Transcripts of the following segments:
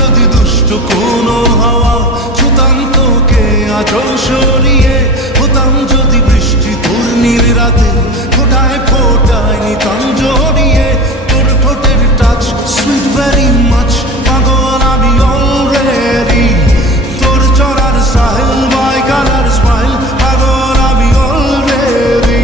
যদি দুষ্ট কোনো হাওয়া, ছুতাম তোকে আঁচল সরিয়ে। হতাম যদি বৃষ্টি তোর নীল রাতে, ফোটায় ফোটায় নিতাম জড়িয়ে। তোর ঠোঁটের টাচ সুইট ভেরি মাচ, পাগল আমি অলরেডি। তোর চড়ার স্টাইল বাই কালার স্মাইল, পাগল আমি অলরেডি।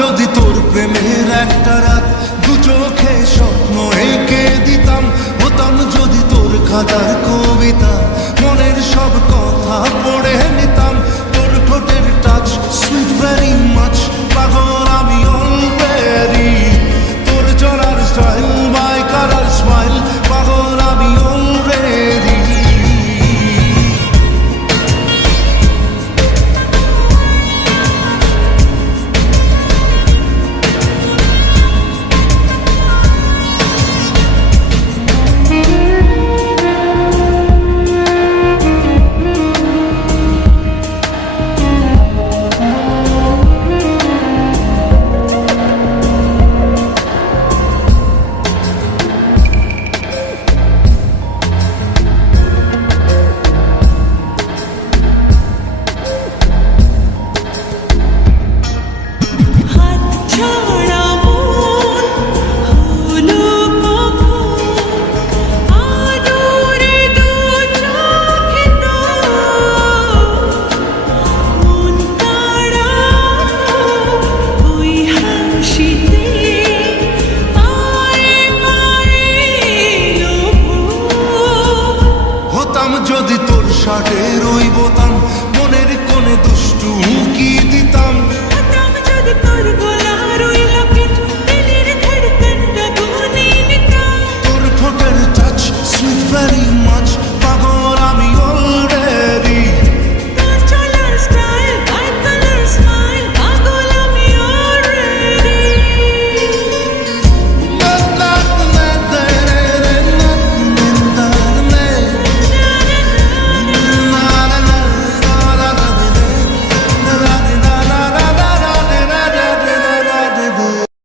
যদি তোর প্রেমের একটা রাত, দু চোখে স্বপ্ন এঁকে দিতাম। হতাম যদি তোর খাতার কবিতা, মনের সব কথা পড়ে নিতাম। তোর ঠোঁটের টাচ সুইট ভেরি মাচ, পাগল আমি অলরেডি। তোর চলার স্টাইল বাই কালার স্মাইল, পাগল আমি অলরেডি। যদি তোর শার্টের ওই বোতাম